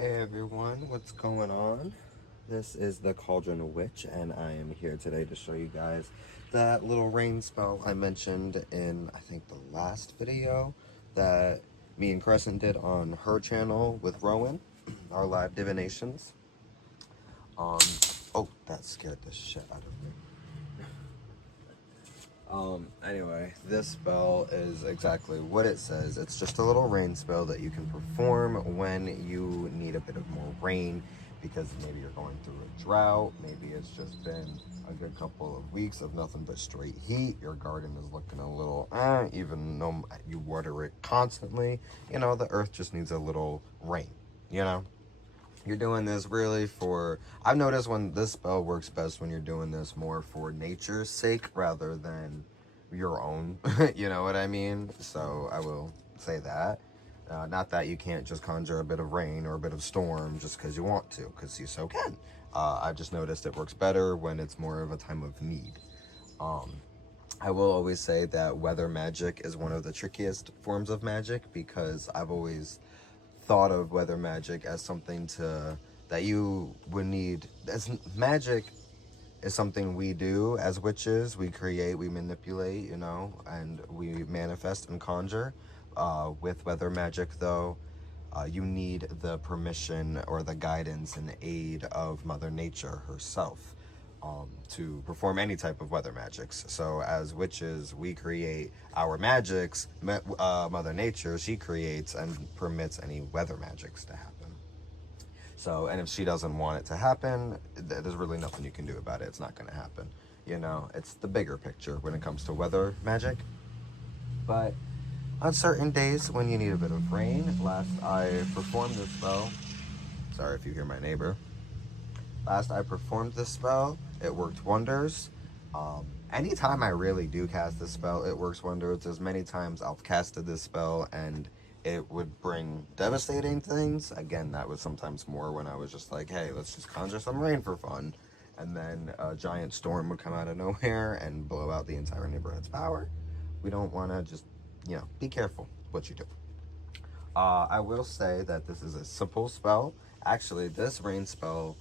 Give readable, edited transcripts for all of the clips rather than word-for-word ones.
Hey everyone, what's going on? This is the Cauldron Witch, and I am here today to show you guys that little rain spell I mentioned in, I think, the last video that me and Crescent did on her channel with Rowan, our live divinations. Um, oh, that scared the shit out of me. Anyway, this spell is exactly what it says. It's just a little rain spell that you can perform when you need a bit of more rain because maybe you're going through a drought, maybe it's just been a good couple of weeks of nothing but straight heat, your garden is looking a little even though you water it constantly, the earth just needs a little rain, you know? You're doing this really for, I've noticed when this spell works best when you're doing this more for nature's sake rather than your own. You know what I mean? So I will say that. Not that you can't just conjure a bit of rain or a bit of storm just because you want to, because you so can. I've just noticed it works better when it's more of a time of need. I will always say that weather magic is one of the trickiest forms of magic because I've always thought of weather magic as something that you would need. As magic is something we do as witches. We create, we manipulate, and we manifest and conjure. With weather magic, though, you need the permission or the guidance and aid of Mother Nature herself to perform any type of weather magics. So, as witches, we create our magics. Mother Nature, she creates and permits any weather magics to happen. So, and if she doesn't want it to happen, there's really nothing you can do about it. It's not going to happen. It's the bigger picture when it comes to weather magic. But on certain days when you need a bit of rain, last I performed this spell, sorry if you hear my neighbor. Last I performed this spell, it worked wonders. Anytime I really do cast this spell, it works wonders. There's many times I've casted this spell and it would bring devastating things. Again, that was sometimes more when I was just like, hey, let's just conjure some rain for fun. And then a giant storm would come out of nowhere and blow out the entire neighborhood's power. We don't want to just, be careful what you do. I will say that this is a simple spell. Actually, this rain spell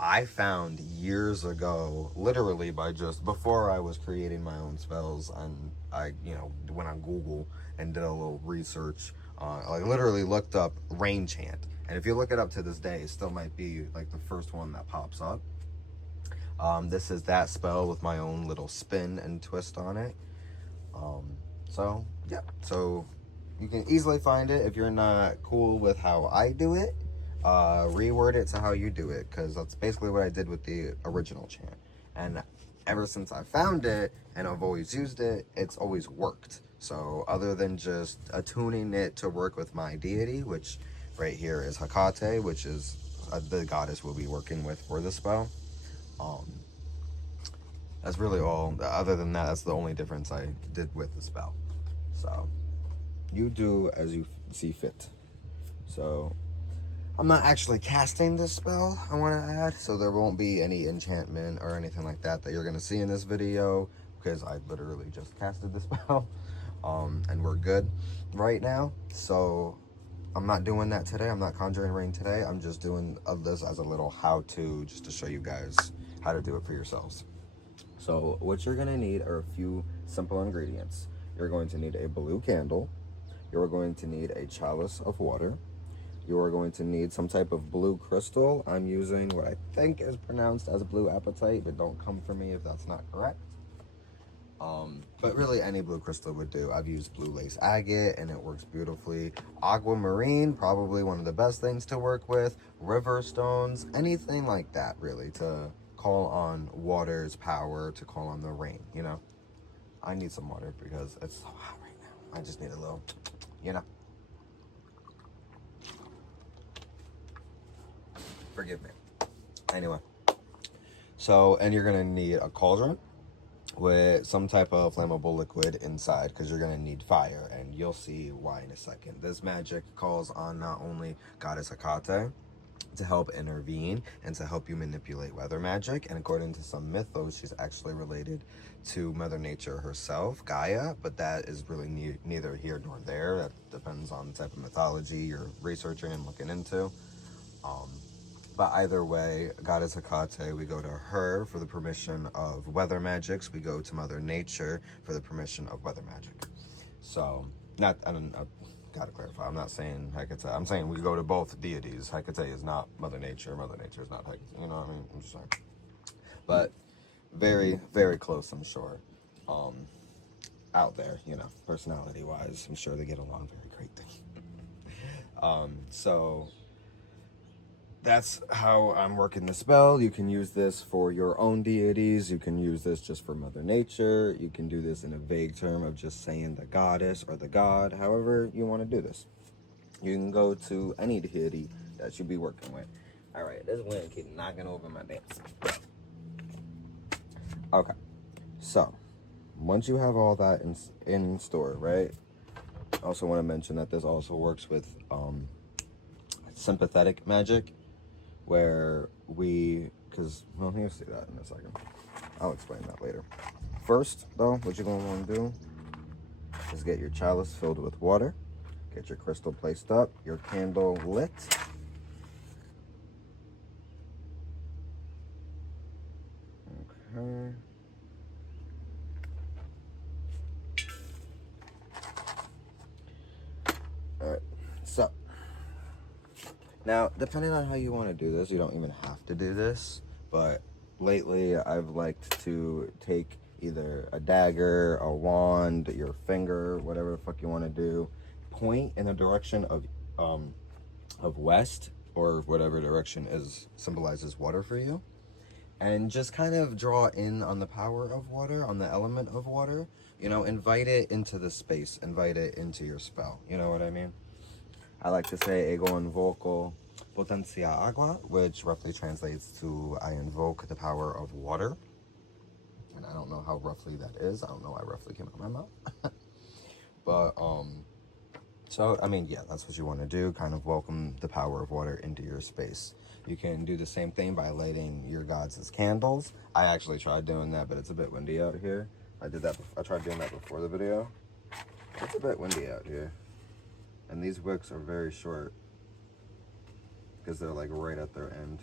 I found years ago, literally by just before I was creating my own spells, and I, went on Google and did a little research. Like literally looked up rain chant, and if you look it up to this day, it still might be like the first one that pops up. This is that spell with my own little spin and twist on it. So yeah, so you can easily find it if you're not cool with how I do it. Reword it to how you do it, because that's basically what I did with the original chant. And ever since I found it and I've always used it, it's always worked. So other than just attuning it to work with my deity, which right here is Hecate, which is the goddess we'll be working with for the spell. Um, that's really all. Other than that, that's the only difference I did with the spell. So you do as you see fit. So I'm not actually casting this spell, I want to add, so there won't be any enchantment or anything like that you're going to see in this video, because I literally just casted the spell, and we're good right now. So I'm not doing that today. I'm not conjuring rain today. I'm just doing this as a little how-to, just to show you guys how to do it for yourselves. So what you're going to need are a few simple ingredients. You're going to need a blue candle. You're going to need a chalice of water. You are going to need some type of blue crystal. I'm using what I think is pronounced as blue apatite, but don't come for me if that's not correct. But really any blue crystal would do. I've used blue lace agate and it works beautifully. Aquamarine, probably one of the best things to work with. River stones, anything like that really, to call on water's power, to call on the rain, I need some water because it's so hot right now. I just need a little, Forgive me. Anyway. So, and you're going to need a cauldron with some type of flammable liquid inside, because you're going to need fire, and you'll see why in a second. This magic calls on not only goddess Hecate to help intervene and to help you manipulate weather magic, and according to some mythos, she's actually related to Mother Nature herself, Gaia, but that is really neither here nor there. That depends on the type of mythology you're researching and looking into. But either way, Goddess Hecate, we go to her for the permission of weather magics. We go to Mother Nature for the permission of weather magic. So, not, I gotta clarify, I'm not saying Hecate. I'm saying we go to both deities. Hecate is not Mother Nature. Mother Nature is not Hecate. You know what I mean? I'm just saying. But very, very close, I'm sure. Out there, you know, personality-wise, I'm sure they get along very greatly. So that's how I'm working the spell. You can use this for your own deities. You can use this just for Mother Nature. You can do this in a vague term of just saying the goddess or the god, however you want to do this. You can go to any deity that you be working with. All right, this wind keep knocking over my desk. Okay, so once you have all that in store, right? I also want to mention that this also works with sympathetic magic, where because you'll see that in a second. I'll explain that later. First, though, what you're going to want to do is get your chalice filled with water, get your crystal placed up, your candle lit. Okay. Alright, so now, depending on how you want to do this, you don't even have to do this, but lately I've liked to take either a dagger, a wand, your finger, whatever the fuck you want to do, point in the direction of west, or whatever direction symbolizes water for you, and just kind of draw in on the power of water, on the element of water. You know, invite it into the space, invite it into your spell. You know what I mean? I like to say ego invoco potencia agua, which roughly translates to I invoke the power of water. And I don't know how roughly that is. I don't know why roughly came out of my mouth. But so I mean, yeah, that's what you want to do. Kind of welcome the power of water into your space. You can do the same thing by lighting your gods as candles. I actually tried doing that, but it's a bit windy out here. I tried doing that before the video. It's a bit windy out here. And these wicks are very short because they're like right at their end.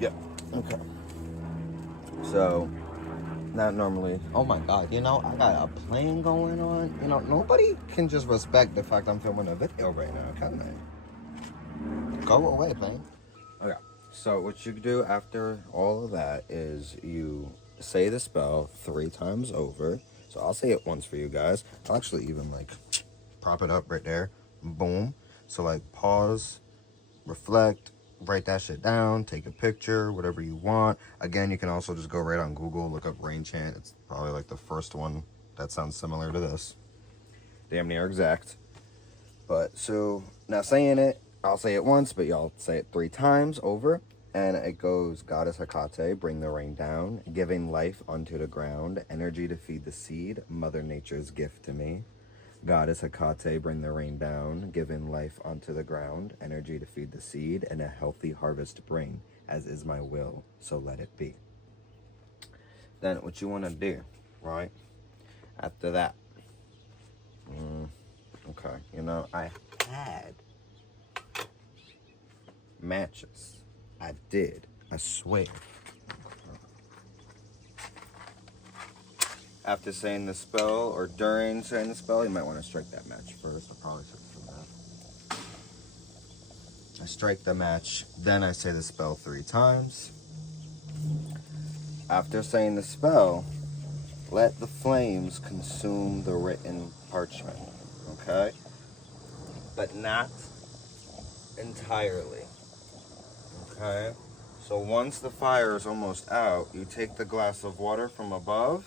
Yep. Okay. So, not normally. Oh my God! You know, I got a plane going on. You know, nobody can just respect the fact I'm filming a video right now, can they? Go away, plane. Okay. So what you do after all of that is you say the spell 3 times over. So I'll say it once for you guys. I'll actually even like prop it up right there. Boom. So like pause, reflect, write that shit down, take a picture, whatever you want. Again, you can also just go right on Google, look up rain chant. It's probably like the first one that sounds similar to this. Damn near exact. But so now saying it, I'll say it once, but y'all say it 3 times over. And it goes, Goddess Hecate, bring the rain down, giving life unto the ground, energy to feed the seed, Mother Nature's gift to me. Goddess Hecate, bring the rain down, giving life unto the ground, energy to feed the seed, and a healthy harvest bring, as is my will, so let it be. Then what you want to do, right, after that, okay, you know, I had matches. I did. I swear. After saying the spell or during saying the spell, you might want to strike that match first. I'll probably strike for that. I strike the match, then I say the spell 3 times. After saying the spell, let the flames consume the written parchment. Okay? But not entirely. Okay? So once the fire is almost out, you take the glass of water from above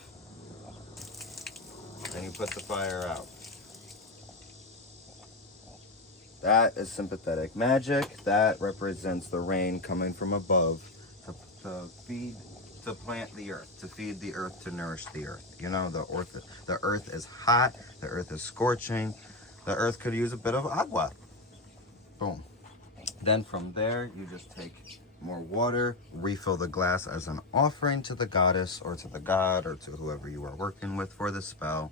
and you put the fire out. That is sympathetic magic. That represents the rain coming from above to feed, to plant the earth, to feed the earth, to nourish the earth. You know, the earth is hot. The earth is scorching. The earth could use a bit of agua. Boom. Then from there, you just take more water, refill the glass as an offering to the goddess or to the god or to whoever you are working with for the spell,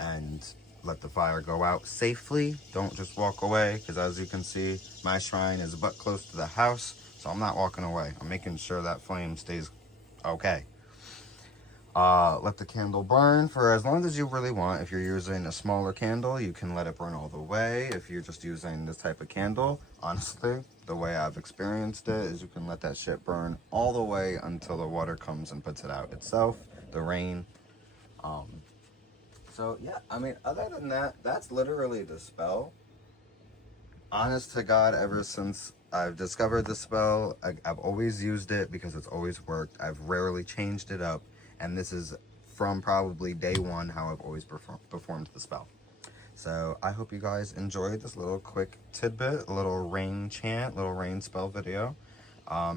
and let the fire go out safely. Don't just walk away, because as you can see, my shrine is but close to the house, so I'm not walking away. I'm making sure that flame stays okay. Let the candle burn for as long as you really want. If you're using a smaller candle, you can let it burn all the way. If you're just using this type of candle, honestly, the way I've experienced it is you can let that shit burn all the way until the water comes and puts it out itself, the rain. So yeah, I mean, other than that, that's literally the spell. Honest to God, ever since I've discovered the spell, I've always used it because it's always worked. I've rarely changed it up. And this is from probably day one how I've always performed the spell. So I hope you guys enjoyed this little quick tidbit, a little rain chant, little rain spell video.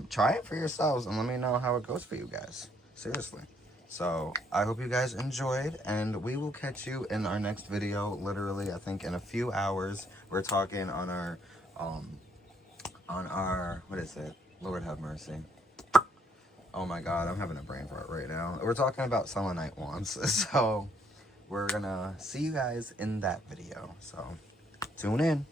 Try it for yourselves and let me know how it goes for you guys. Seriously. So I hope you guys enjoyed, and we will catch you in our next video. Literally, I think in a few hours. We're talking on our what is it? Lord have mercy. Oh my God, I'm having a brain fart right now. We're talking about selenite wands, so we're gonna see you guys in that video. So tune in.